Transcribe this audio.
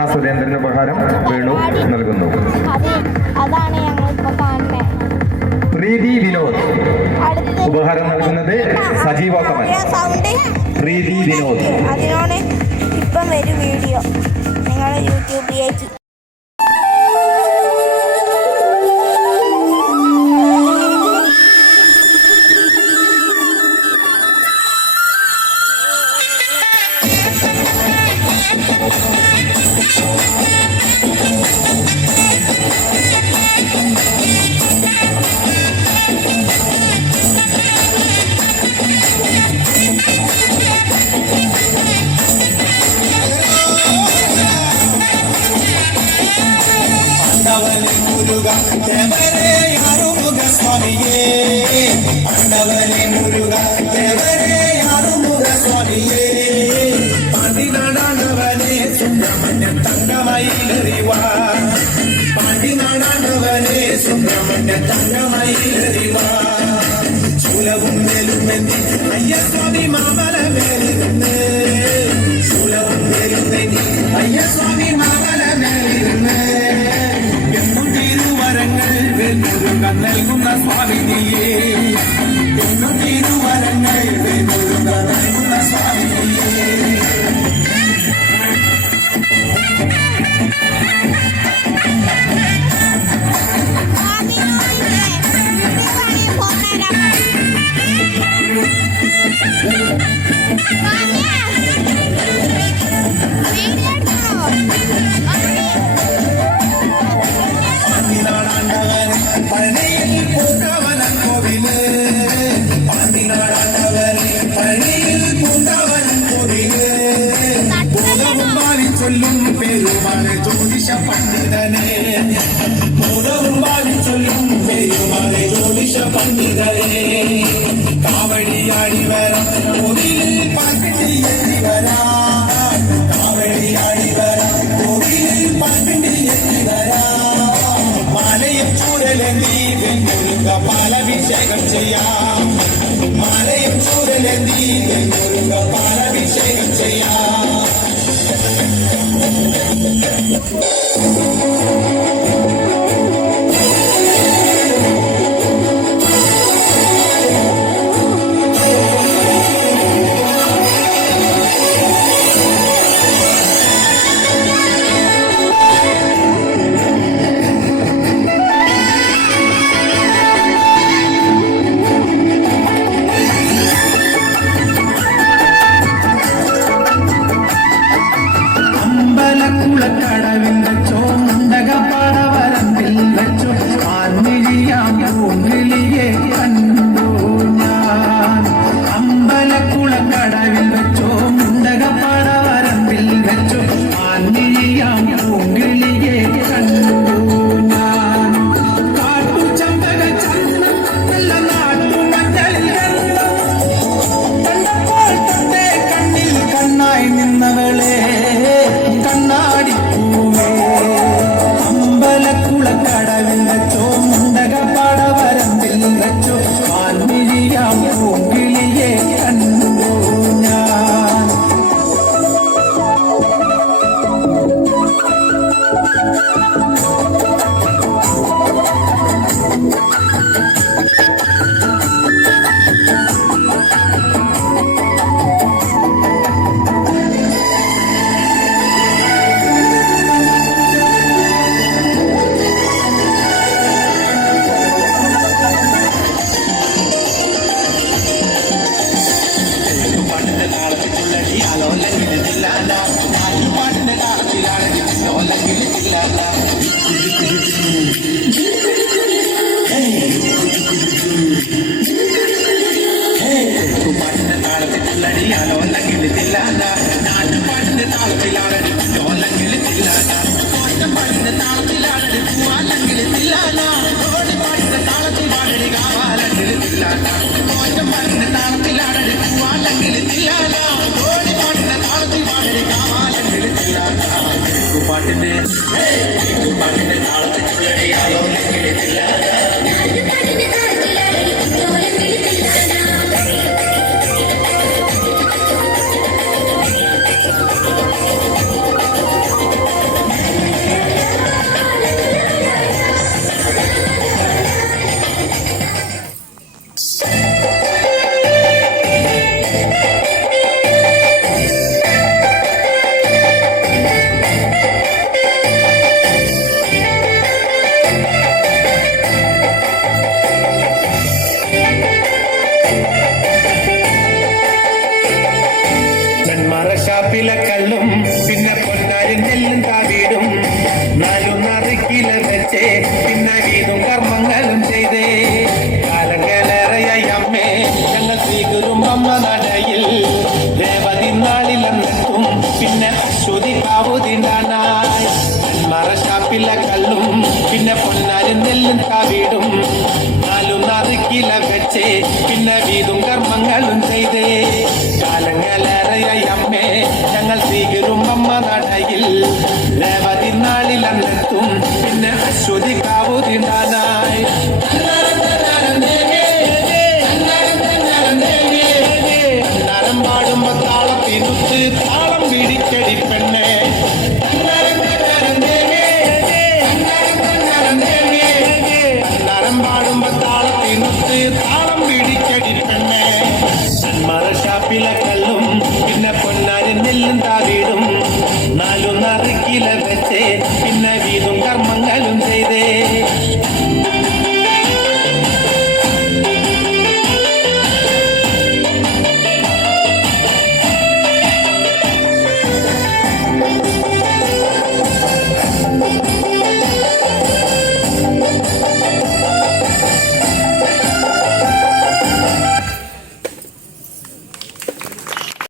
ഭാവന സുരേന്ദ്രന് ഉപഹാരം വേണു നൽകുന്നു. അതാണ് ഞങ്ങളിപ്പോ കാണുന്നത്. പ്രീതി വിനോദ് ഉപഹാരം നൽകുന്നത് സജീവോത്തമൻ. പ്രീതി വിനോദ്. അതിനോട് ഇപ്പം വരും വീഡിയോ നിങ്ങളുടെ യൂട്യൂബിലേക്ക്. ശൂലവും വെലുമെന്തി അയ്യസ്വാമി മാമല മേലിരുന്ന് ശൂലവും വെലുമെന്തി അയ്യസ്വാമി മാമല മേലിരുന്ന് എന്നും തിരുവരങ്ങൾ വെല്ലുരുക നൽകുന്ന സ്വാമിനിയേ എന്നും തിരുവരങ്ങൾ വെല്ലുരുക നൽകുന്ന സ്വാമിനിയേ. ചൊല്ലും പെരുമാളെ ജ്യോതിഷ പണ്ഡിതനെ മൂലവും പാടി ചൊല്ലും പെരുമാളെ ജ്യോതിഷ പണ്ഡിതനെ കാവടിയാടി വരാം കോവിലിൽ പാട്ടിട്ട് എത്തി വരാം കാവടിയാടി വരാം കോവിലിൽ പാട്ടിട്ട് എത്തി വരാം മാലയും ചൂരലെന്തി വെഞ്ഞൊരുക്ക പാലഭിഷേകം ചെയ്യാം മാലയും ചൂരലെന്തി വെഞ്ഞൊരുക്ക പാലഭിഷേകം ചെയ്യാം. ഷാപ്പിലെ കള്ളും പിന്നെ പൊന്നാരും നെല്ലും താവീടും 4 കിലോ വെച്ച് പിന്നെ വീതും കർമ്മങ്ങളും ചെയ്തേ കാലങ്ങളേറെയായി അമ്മേ ഞങ്ങൾ ശ്രീകുരുമ്പമ്മ നടയിൽ ദേവതി നാളിലെന്നെത്തും പിന്നെ അശ്വതി കാവുതിണ്ടാനായി മറ ഷാപ്പിലെ കള്ളും പിന്നെ പൊന്നാരും നെല്ലും താവീടും 4 കിലോ വെച്ച് പിന്നെ വീതും കർമ്മങ്ങളും ചെയ്തേ കാലങ്ങളേറെയായി അമ്മേ ഞങ്ങൾ സ്വീകരുമ്പമ്മ നടയിൽ രേവതി നാളിലെന്നെത്തും പിന്നെ അശ്വതി കാവുതിണ്ടാനായി പാടുമ്പോ താളത്തിനുത്ത് താളം പിടിക്കടി പെണ്ണേ